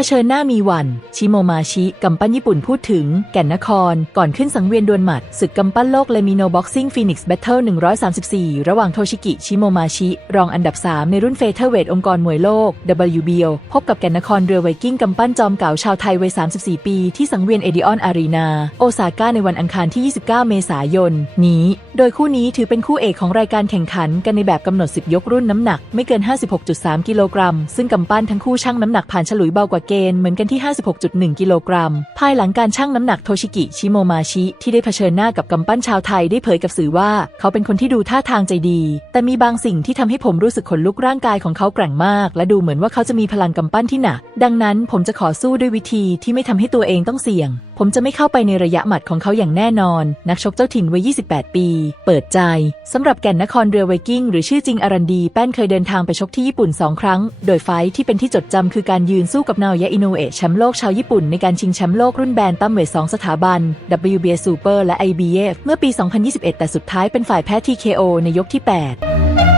ผชิญหน้ามีวัน ชิโมมาชิกำปั้นญี่ปุ่นพูดถึง แก่นนคร ก่อนขึ้นสังเวียนดวลหมัด ศึกกำปั้นโลกเลมิโนบ็อกซิ่งฟีนิกซ์แบทเทิล134 ระหว่างโทชิกิ ชิโมมาชิ รองอันดับ 3 ในรุ่นเฟเธอร์เวทองค์กรมวยโลก WBO พบกับแก่นนครเรือไวกิ้งกำปั้นจอมเก่าชาวไทยวัย 34 ปี ที่สังเวียนเอดิออนอารีนา โอซาก้าในวันอังคารที่ 29 เมษายน นี้ โดยคู่นี้ถือเป็นคู่เอกของรายการแข่งขันกันในแบบกำหนด 10 ยกรุ่นน้ำหนัก ไม่เกิน 56.3 กิโลกรัมซึ่งกำปั้นทั้งคู่ชั่งน้ำหนักผ่านฉลุยเบากว่าเกณฑ์เหมือนกันที่ 56.1 กิโลกรัม ภายหลังการชั่งน้ำหนักโทชิกิชิโมมาชิ ที่ได้เผชิญหน้ากับกำปั้นชาวไทยได้เผยกับสื่อว่า เขาเป็นคนที่ดูท่าทางใจดี แต่มีบางสิ่งที่ทำให้ผมรู้สึกขนลุกร่างกายของเขาแกร่งมาก และดูเหมือนว่าเขาจะมีพลังกำปั้นที่หนัก ดังนั้นผมจะขอสู้ด้วยวิธีที่ไม่ทำให้ตัวเองต้องเสี่ยง ผมจะไม่เข้าไปในระยะหมัดของเขาอย่างแน่นอน นักชกเจ้าถิ่นวัย 28 ปี เปิดใจสำหรับแก่นนครเรือไวกิ้งหรือชื่อจริงอารันดี แป้นเคยเดินทางไปชกที่ญี่ปุ่น 2 ครั้ง โดยไฟที่เป็นที่จดจำคือการยืนสู้กับนาโอยะอิโนเอะแชมป์โลกชาวญี่ปุ่นในการชิงแชมป์โลกรุ่นแบนตัมเวทสองสถาบัน WBA Super และ IBF เมื่อปี 2021 แต่สุดท้ายเป็นฝ่ายแพ้ TKO ในยกที่ 8